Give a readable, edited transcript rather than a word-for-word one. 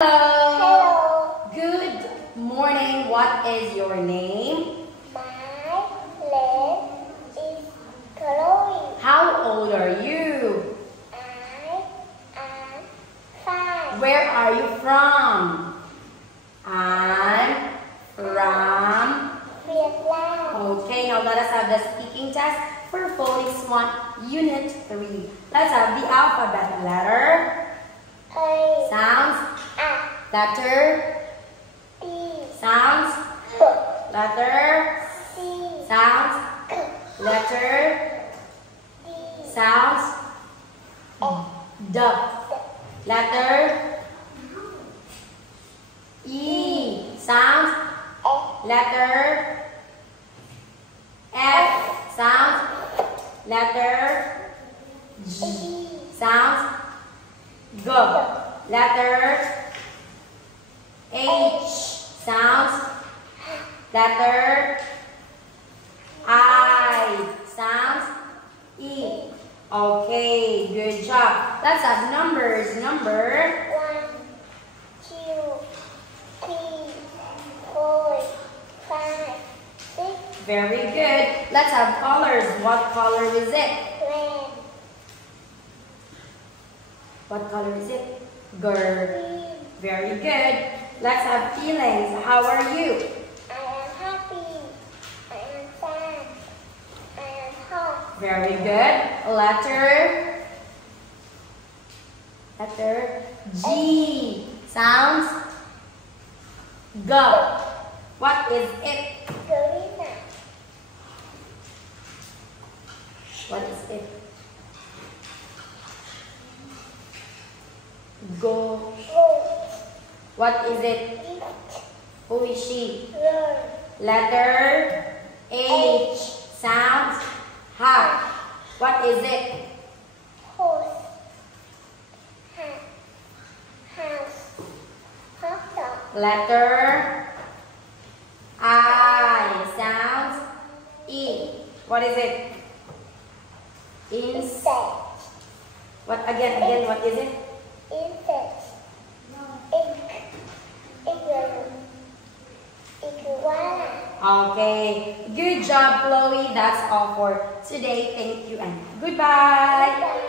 Hello. Hello. Good morning. What is your name? My name is Chloe. How old are you? I am 5. Where are you from? I'm from. Vietnam. Okay, now let us have the speaking test for Phonics 1, Unit 3. Let's have the alphabet letter. A. Sounds. A. Letter. D. Sounds. B. Letter. C. Sounds. K. Letter. D. Sounds. E. D. Letter. E. Sounds. F. Letter. F. Sounds. Letter. G. G. Sounds. G. Letter. H. Sounds. Letter. I. Sounds. E. Okay, good job. Let's have numbers. Number. 1, 2, 3, 4, 5, 6, Very good. Let's have colors. What color is it? red, What color is it? Green. green. Very good. Let's have feelings. How are you? I am happy. I am sad. I am hot. Very good. Letter. Letter G. Sounds. G. What is it? Gorilla. What is it? Go. Goat. What is it? Lift. Who is she? Roar. Letter H. Sounds. Ha. What is it? Horse. Hat. House. Hot dog. Letter I. Sounds. E. What is it? Insect. What again? What is it? Insect. Ink. Iguana. Okay. Good job, Chloe. That's all for today. Thank you and goodbye. Bye.